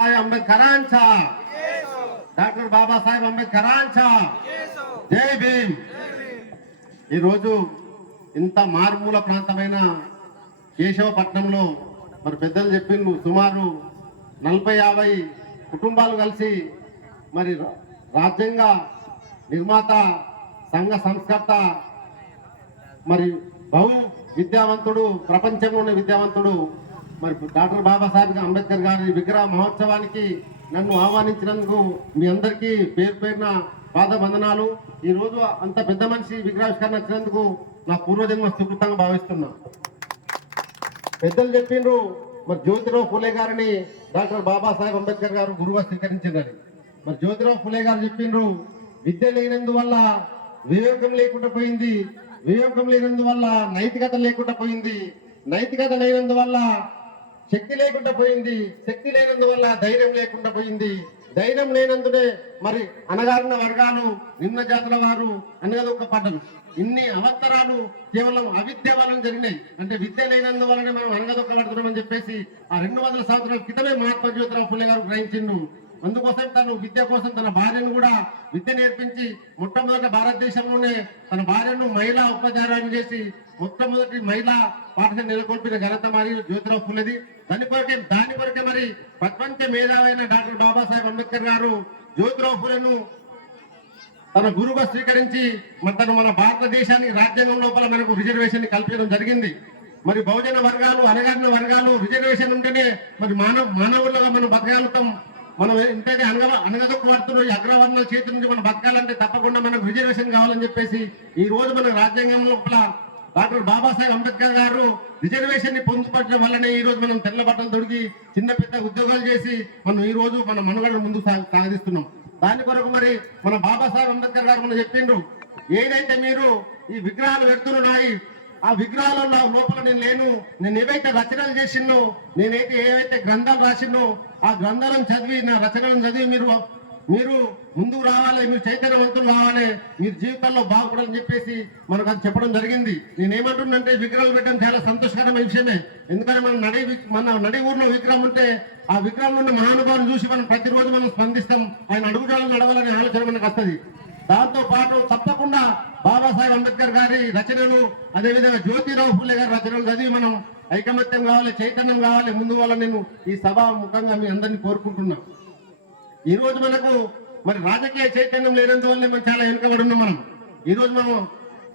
అంబేద్కరాంచా. Doctor Babasaheb Ambedkar జై భీమ్. ఈరోజు ఇంత మారుమూల ప్రాంతమైన కేశవపట్నంలో మరి పెద్దలు చెప్పిండ్రు సుమారు నలభై యాభై కుటుంబాలు కలిసి మరి రాజ్యాంగ నిర్మాత సంఘ సంస్కర్త మరి బహు విద్యావంతుడు ప్రపంచంలోని విద్యావంతుడు మరి డాక్టర్ బాబాసాహెబ్ అంబేద్కర్ గారి విగ్రహ మహోత్సవానికి నన్ను ఆహ్వానించినందుకు మీ అందరికీ పేరు పేరున పాద ఈరోజు అంత పెద్ద మనిషి విగ్రహావిష్కరణ వచ్చినందుకు నా పూర్వజన్మ సుకృతంగా భావిస్తున్నా. పెద్దలు చెప్పిండ్రు మరి జ్యోతిరావు ఫులే గారిని డాక్టర్ బాబాసాహెబ్ అంబేద్కర్ గారు గురువుగా స్వీకరించిందని మరి జ్యోతిరావు ఫులే గారు చెప్పిండ్రు విద్య లేనందువల్ల వివేకం లేకుండా పోయింది. వివేకం లేనందువల్ల నైతికత లేకుండా పోయింది. నైతికత లేనందువల్ల శక్తి లేకుండా పోయింది. శక్తి లేనందువల్ల ధైర్యం లేకుండా పోయింది. ధైర్యం లేనందునే మరి అనగారిన వర్గాలు నిమ్న జాతుల వారు అనగదొక్కపడ్డరు ఇన్ని అవతరాలు కేవలం అవిద్య వలన జరిగినాయి. అంటే విద్య లేనందువల్లనే మనం అనగదొక్కబడుతున్నామని చెప్పేసి ఆ రెండు వందల సంవత్సరాల క్రితమే మహాత్మా జ్యోతిరావు పుల్లె గారు గ్రహించిండు. అందుకోసం తను విద్య కోసం తన భార్యను కూడా విద్య నేర్పించి మొట్టమొదటి భారతదేశంలోనే తన భార్యను మహిళా ఉపచారాన్ని చేసి మొట్టమొదటి మహిళా పాఠశాల నెలకొల్పిన ఘనత మరియు జ్యోతిరావు ఫులేది దాని కొరకే దాని కొరకే మరి ప్రపంచ మేధావైన డాక్టర్ బాబాసాహెబ్ అంబేద్కర్ గారు జ్యోతిరావు ఫులేను తన గురువుగా స్వీకరించి మరి తను మన భారతదేశానికి రాజ్యాంగం లోపల మనకు రిజర్వేషన్ కల్పించడం జరిగింది. మరి బహుజన వర్గాలు అనగారిన వర్గాలు రిజర్వేషన్ ఉంటేనే మరి మానవ మానవులుగా మనం బతకగలుగుతాం మనం ఎంతైతే అనగ అనగదొక్కబడుతున్న ఈ అగ్రవర్ణాల చేతి నుంచి మనం బతకాలంటే తప్పకుండా మనకు రిజర్వేషన్ కావాలని చెప్పేసి ఈ రోజు మన రాజ్యాంగం లోపల డాక్టర్ బాబాసాహెబ్ అంబేద్కర్ గారు రిజర్వేషన్ని పొందుపరచడం వల్లనే ఈ రోజు మనం తెల్ల బట్టలు దొరికి చిన్న పెద్ద ఉద్యోగాలు చేసి మనం ఈ రోజు మన మనుగడ ముందుకు సాగదిస్తున్నాం. దాని కొరకు మరి మన బాబాసాహెబ్ అంబేద్కర్ గారు మనం చెప్పిండ్రు ఏదైతే మీరు ఈ విగ్రహాలు పెడుతున్నాయి ఆ విగ్రహాల లోపల నేను లేను. నేను ఏవైతే రచనలు చేసినో నేనైతే ఏవైతే గ్రంథాలు రాసినో ఆ గ్రంథాలను చదివి నా రచనలను చదివి మీరు మీరు ముందుకు రావాలి మీరు చైతన్యవంతులు కావాలి మీరు జీవితాల్లో బాగుపడాలని చెప్పేసి మనకు అది చెప్పడం జరిగింది. నేను విగ్రహాలు పెట్టడం చాలా సంతోషకరమైన విషయమే. ఎందుకంటే మన నడి మన నడి ఊర్లో విగ్రహం ఉంటే ఆ విగ్రహం నుండి మహానుభావులు చూసి మనం ప్రతిరోజు మనం స్పందిస్తాం. ఆయన అడుగుజాలను నడవాలనే ఆలోచన మనకు వస్తుంది. దాంతో పాటు తప్పకుండా బాబాసాహెబ్ అంబేద్కర్ గారి రచనలు అదేవిధంగా జ్యోతిరావు ఫులే గారి రచనలు చదివి మనం ఐకమత్యం కావాలి చైతన్యం కావాలి ముందు వాళ్ళ నేను ఈ సభ ముఖంగా మీ అందరినీ కోరుకుంటున్నాం. ఈరోజు మనకు మరి రాజకీయ చైతన్యం లేనందువల్లే మనం చాలా వెనుకబడి ఉన్నాం మనం ఈరోజు మనం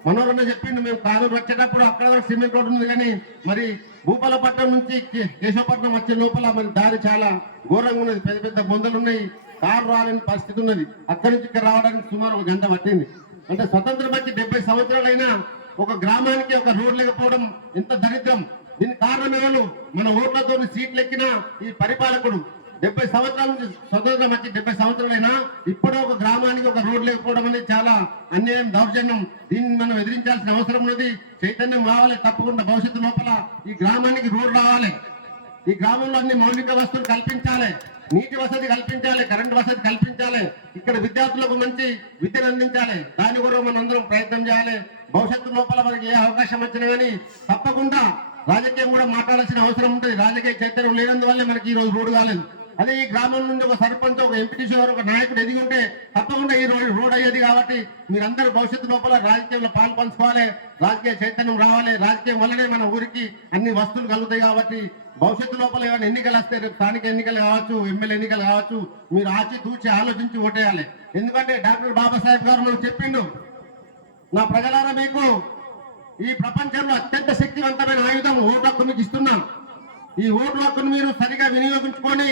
మనోరన్న చెప్పిండు మేము కానూరు వచ్చేటప్పుడు అక్కడ వరకు సిమెంట్ రోడ్ ఉంది కానీ మరి భూపాలపట్నం నుంచి కేశవపట్నం వచ్చే లోపల మరి దారి చాలా ఘోరంగా ఉన్నది పెద్ద పెద్ద బొందలు ఉన్నాయి. కారు రాలేని పరిస్థితి ఉన్నది. అక్కడి నుంచి ఇక్కడ రావడానికి సుమారు ఒక గంట పట్టింది. అంటే స్వతంత్రం వచ్చి డెబ్బై సంవత్సరాలైనా ఒక గ్రామానికి ఒక రోడ్ లేకపోవడం ఎంత దరిద్రం. దీనికి కారణం ఎవరు? మన ఓట్లతో సీట్లు ఎక్కిన ఈ పరిపాలకుడు. డెబ్బై సంవత్సరాల నుంచి స్వతంత్రం వచ్చి డెబ్బై సంవత్సరాలైనా ఇప్పుడు ఒక గ్రామానికి ఒక రోడ్ లేకపోవడం అనేది చాలా అన్యాయం దౌర్జన్యం. దీన్ని మనం ఎదిరించాల్సిన అవసరం ఉన్నది. చైతన్యం రావాలి తప్పకుండా. భవిష్యత్తు లోపల ఈ గ్రామానికి రోడ్ రావాలి. ఈ గ్రామంలో అన్ని మౌలిక వస్తువులు కల్పించాలి. నీటి వసతి కల్పించాలి కరెంట్ వసతి కల్పించాలి. ఇక్కడ విద్యార్థులకు మంచి విద్యను అందించాలి. దాని కూడా మనం అందరం ప్రయత్నం చేయాలి. భవిష్యత్తు లోపల మనకి ఏ అవకాశం వచ్చినా కానీ తప్పకుండా రాజకీయం కూడా మాట్లాడాల్సిన అవసరం ఉంటుంది. రాజకీయ చైతన్యం లేనందువల్లే మనకి ఈ రోజు రోడ్డు కాలేదు. అదే ఈ గ్రామం నుండి ఒక సర్పంచ్ ఒక ఎంపీటీసీ గారు ఒక నాయకుడు ఎదిగి ఉంటే తప్పకుండా ఈ రోజు రోడ్ అయ్యేది కాబట్టి మీరందరూ భవిష్యత్తు లోపల రాజకీయంలో పాలు పంచుకోవాలి. రాజకీయ చైతన్యం రావాలి. రాజకీయం వల్లనే మన ఊరికి అన్ని వస్తువులు కలుగుతాయి కాబట్టి భవిష్యత్తు లోపల ఏమైనా ఎన్నికలు వస్తే రేపు స్థానిక ఎన్నికలు కావచ్చు ఎమ్మెల్యే ఎన్నికలు కావచ్చు మీరు ఆచి తూచి ఆలోచించి ఓటేయాలి. ఎందుకంటే డాక్టర్ బాబాసాహెబ్ గారు నువ్వు చెప్పిండు. నా ప్రజలారా మీకు ఈ ప్రపంచంలో అత్యంత శక్తివంతమైన ఆయుధం ఓటు హక్కు మీకు ఇస్తున్నాను. ఈ ఓటు హక్కును మీరు సరిగా వినియోగించుకొని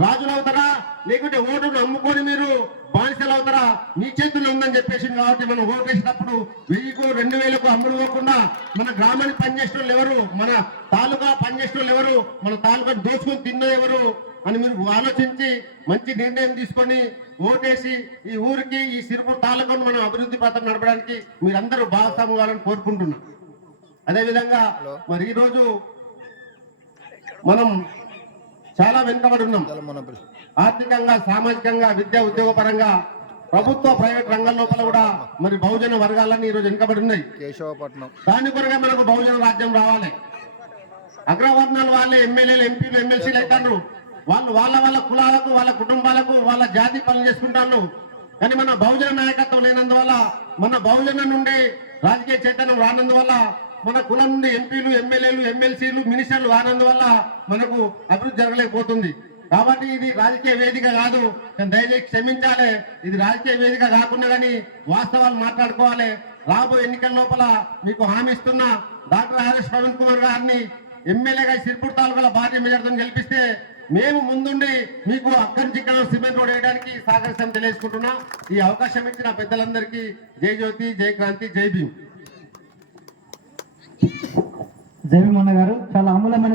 రాజులు అవుతారా? లేకుంటే ఓటును అమ్ముకొని మీరు బానిసలు అవుతారా? మీ చేతుల్లో ఉందని చెప్పేసి కాబట్టి మనం ఓటు వేసినప్పుడు వెయ్యికు రెండు వేలకు అమ్ముడు పోకుండా మన గ్రామానికి పనిచేసిన ఎవరు? మన తాలూకా పనిచేసిన ఎవరు? మన తాలూకా దోచుకొని తిన్నది ఎవరు? అని మీరు ఆలోచించి మంచి నిర్ణయం తీసుకొని ఓటేసి ఈ ఊరికి ఈ సిరుపు తాలూకాను మనం అభివృద్ధి పథకం నడపడానికి మీరందరూ భాగస్వామ్యం కావాలని కోరుకుంటున్నాం. అదేవిధంగా మరి ఈ రోజు మనం చాలా వెనుకబడి ఉన్నాం. ఆర్థికంగా సామాజికంగా విద్యా ఉద్యోగ పరంగా ప్రభుత్వ ప్రైవేట్ రంగం లోపల కూడా మరి బహుజన వర్గాలన్నీ ఈ రోజు వెనుకబడి ఉన్నాయి. కేశవపట్నం. దాని కొరగా మనకు బహుజన రాజ్యం రావాలి. అగ్రవర్ణాల వాళ్ళే ఎమ్మెల్యేలు ఎంపీలు ఎమ్మెల్సీలు అవుతారు. వాళ్ళు వాళ్ళ వాళ్ళ కులాలకు వాళ్ళ కుటుంబాలకు వాళ్ళ జాతి పనులు చేసుకుంటారు. కానీ మన బహుజన నాయకత్వం లేనందువల్ల మన బహుజన నుండి రాజకీయ చైతన్యం రానందువల్ల మన కులం నుండి ఎంపీలు ఎమ్మెల్యేలు ఎమ్మెల్సీలు మినిస్టర్లు రానందువల్ల మనకు అభివృద్ధి జరగలేకపోతుంది. కాబట్టి ఇది రాజకీయ వేదిక కాదు. దయచేసి క్షమించాలి. ఇది రాజకీయ వేదిక కాకుండా కానీ వాస్తవాలు మాట్లాడుకోవాలి. రాబోయే ఎన్నికల లోపల మీకు హామీ ఇస్తున్న. డాక్టర్ హరీష్ ప్రవీణ్ కుమార్ గారిని ఎమ్మెల్యేగా సిరిపూర్ తాలూకాల భార్య మెజార్తో గెలిపిస్తే మేము ముందుండి మీకు అక్కడి నుంచి సిమెంట్ రోడ్ వేయడానికి సహకరిస్తాం తెలియజేసుకుంటున్నా. ఈ అవకాశం ఇచ్చిన పెద్దలందరికీ జై జ్యోతి జై క్రాంతి జై భీమ్. జయమన్న గారు చాలా అమూల్యమైన